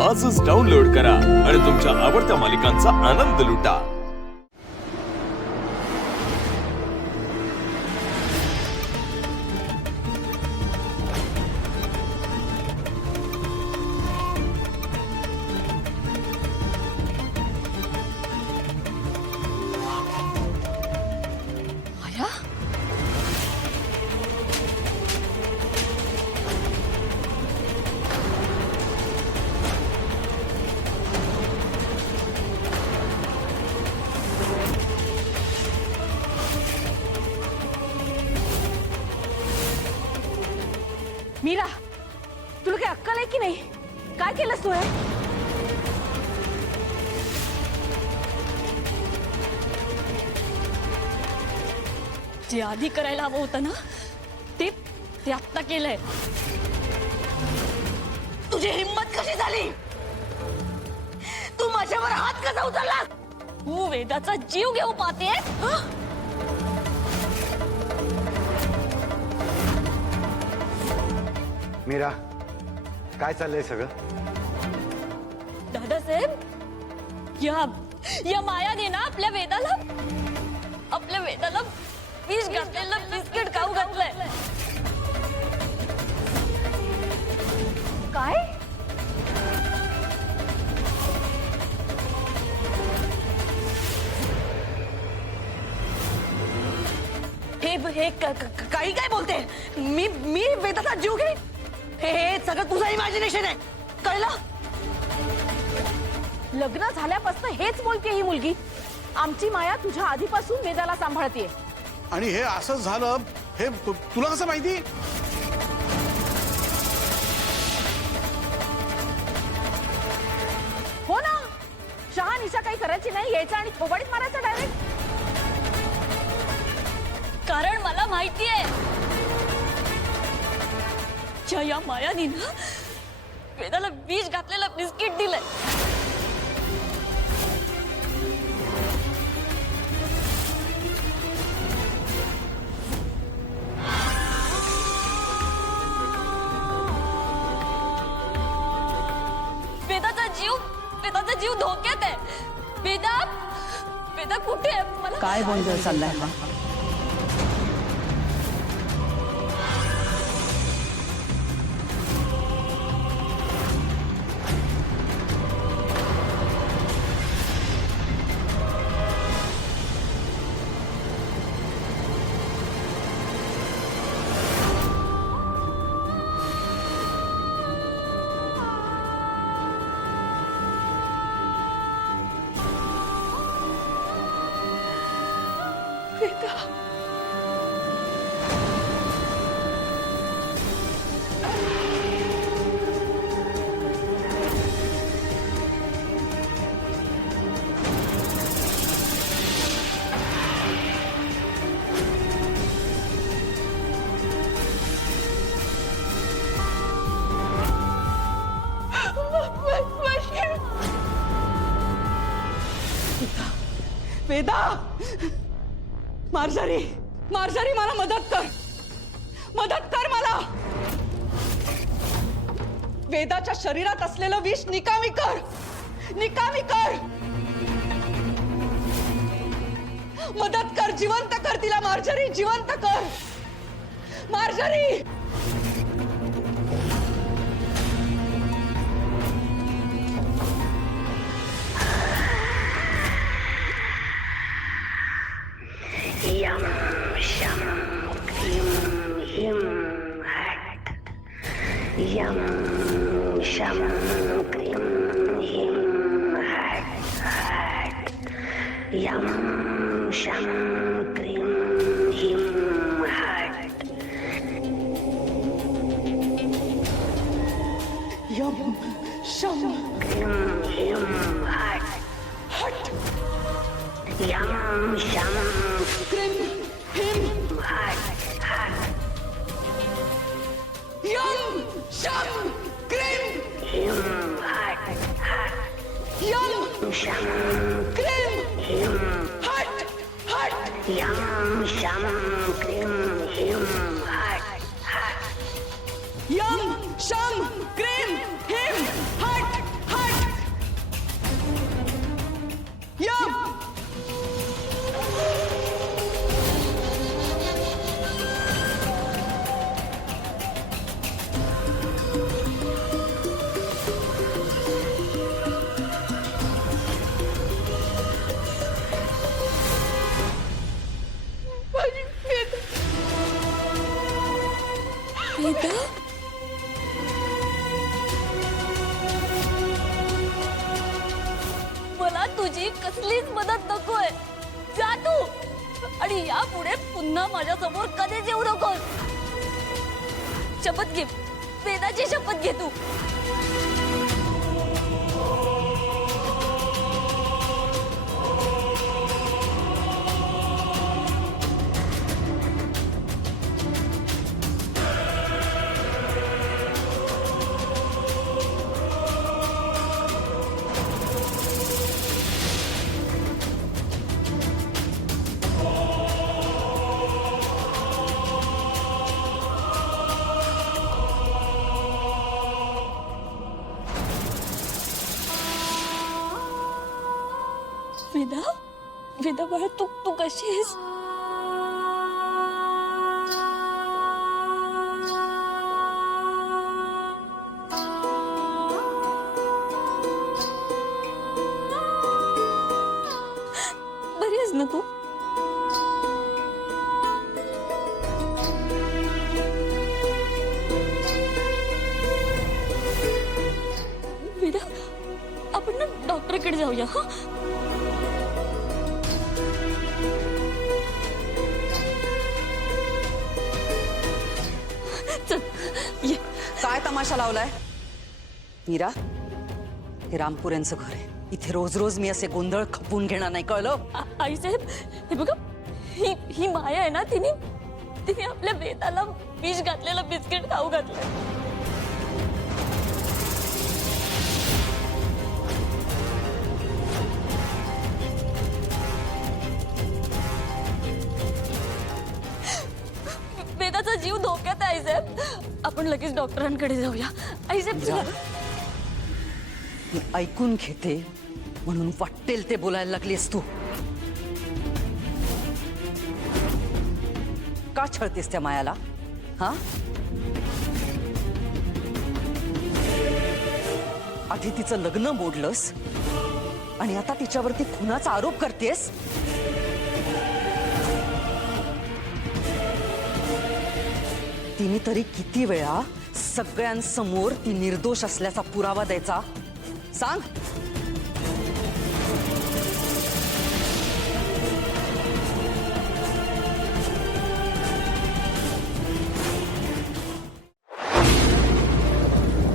आजच डाउनलोड करा आणि तुमच्या आवडत्या मालिकांचा आनंद लुटा। मीरा, तुला काही अक्कल आहे की नाही? काय केलंस तू? जे आधी करायला हवं होतं ना ते आत्ता केलंय। तुझी हिम्मत कशी झाली? तू माझ्यावर हात कसा उचललास? तू वेदाचा जीव घेऊ पाहते? मीरा, काय चाललंय सगळं? दादासाहेब, या मायाने ना आपल्या वेदाला विष घातलेलं बिस्किट खाऊ घातलंय। काय? हे काही काय बोलते? मी वेदाचा जीव घेईन? हे सगळं तुझं इमॅजिनेशन आहे, कळलं? लग्न झाल्यापासून हेच बोलते ही मुलगी। आमची माया तुझ्या आधीपासून वेदाला सांभाळते। आणि हे असं झालं हे तुला कसं माहिती? हो ना, शहानिशा काही करायची नाही, यायचं आणि थोबाडीत मारायचं डायरेक्ट। कारण मला माहितीये या मायानी ना वेदाला विष घातलेलं बिस्किट दिलंय। वेदाचा जीव धोक्यात आहे। वेदा कुठे आहे? मला काय गोंधळ चाललाय हा? वेदा, मार्जारी मला मदत कर मला। वेदाच्या शरीरात असलेलं विष निकामी कर। मदत कर, जिवंत कर तिला मार्जारी, जिवंत कर मार्जारी। यम शम क्लीं ह्रीं हट। यम शम क्लीं ह्रीं हट। यम शम क्लीं ह्रीं हट। यम शम क्लीं ह्रीं हट। यम शम क्रीम हिम हट हट। यम शम क्रीम ह्रीं हट हट। यम शम क्रीम ह्रीं हट। यम शम क्लीं ह्रीं हट हट। यम शम क्रीम हिम हट। तुझी कसलीच मदत नकोय. जा तू आणि यापुढे पुन्हा माझ्या समोर कधीच येऊ नकोस. शपथ घे, वेदाची शपथ घे तू. वेदा, वेदा बाळा, तू कशी आहेस? बरी आहेस ना तू? वेदा, आपण ना डॉक्टरकडे जाऊया. हा, चल ये. काय तमाशा लावलाय मीरा? हे रामपूर यांचं घर आहे. इथे रोज रोज मी असे गोंधळ खपवून घेणार नाही, कळलं? आई साहेब, हे बघा, ही माया आहे ना, तिने आपल्या वेदाला विष घातलेलं बिस्किट खाऊ घातलं. वेदाचा जीव धोक्यात आहे आईसाहेब. आपण लगेच डॉक्टरांकडे जाऊया. आईसाहेब मीरा, मी ऐकून घेते म्हणून वाटेल ते बोलायला लागलीस तू. का छळतेस त्या मायाला? हा, आधी तिचं लग्न मोडलंस आणि आता तिच्यावरती खुनाचा आरोप करतेस. तिने तरी किती वेळा सगळ्यांसमोर ती निर्दोष असल्याचा पुरावा द्यायचा? सांग.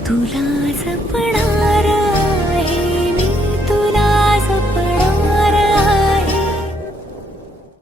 तुला जपणार